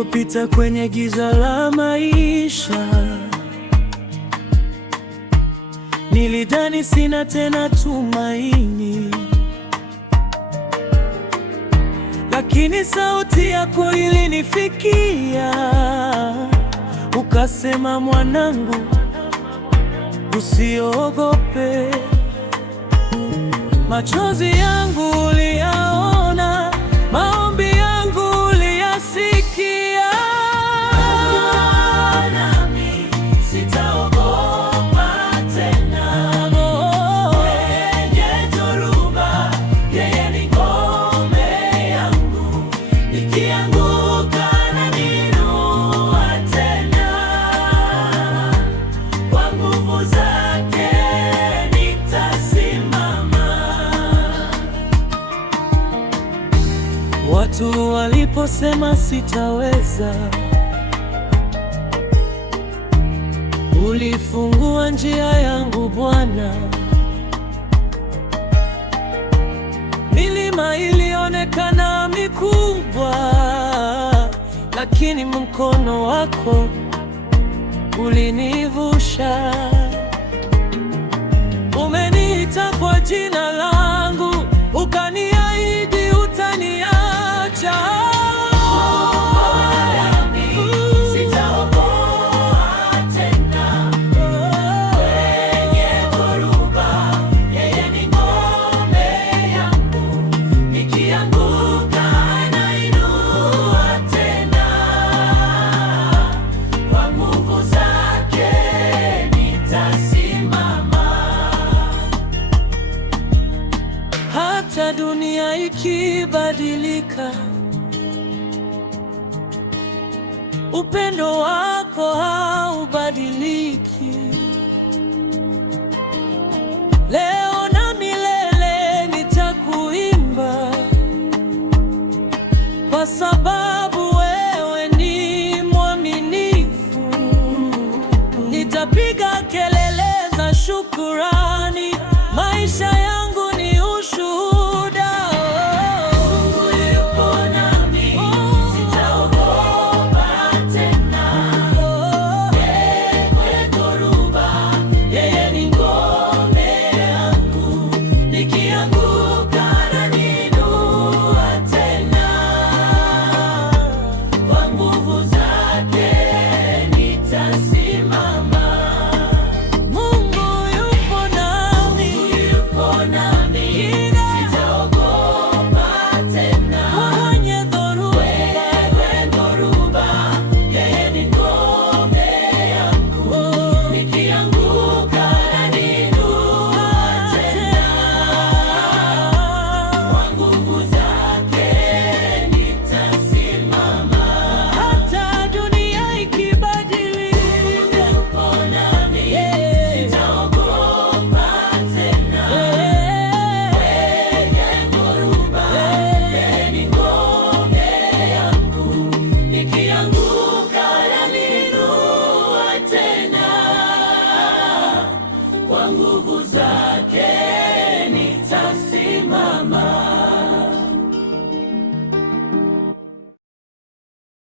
Nilipopita kwenye giza la maisha, nilidhani sina tena tumaini, lakini sauti yako ilinifikia, ukasema, mwanangu, usiogope. Machozi yangu uliyaona, maombi yangu uliyasikia. Nami sitaogopa tena. Kwenye dhoruba, yeye ni ngome yangu. Nikianguka ananiinua tena. Kwa nguvu zake watu waliposema sitaweza, ulifungua njia yangu Bwana. Milima ilionekana mikubwa, lakini mkono wako ulinivusha. Umeniita kwa jina langu, ukaniahidi utaniacha. Sitaogopa tena. Kwenye dhoruba, yeye ni ngome yangu. Nikianguka anainua tena. Kwa nguvu zake nitasimama. Hata dunia ikibadilika, upendo wako haubadiliki. Leo na milele nitakuimba, kwa sababu wewe ni mwaminifu. Nitapiga kelele za shukurani, maisha yangu ni ushuhuda. Mungu yupo nami, sitaogopa tena. Kwenye dhoruba, yeye ni ngome yangu. Nikianguka ananiinua tena. Kwa nguvu zake nitasimama. Mungu yupo nami, sitaogopa tena. Kwenye dhoruba, yeye ni ngome yangu. Nikianguka ananiinua tena. Kwa nguvu zake nitasimama. Hata dunia ikibadilika, yupo nami, sitaogopa tena. Kwenye dhoruba, yeye ni ngome yangu. Nikianguka ananiinua tena. Kwa nguvu zake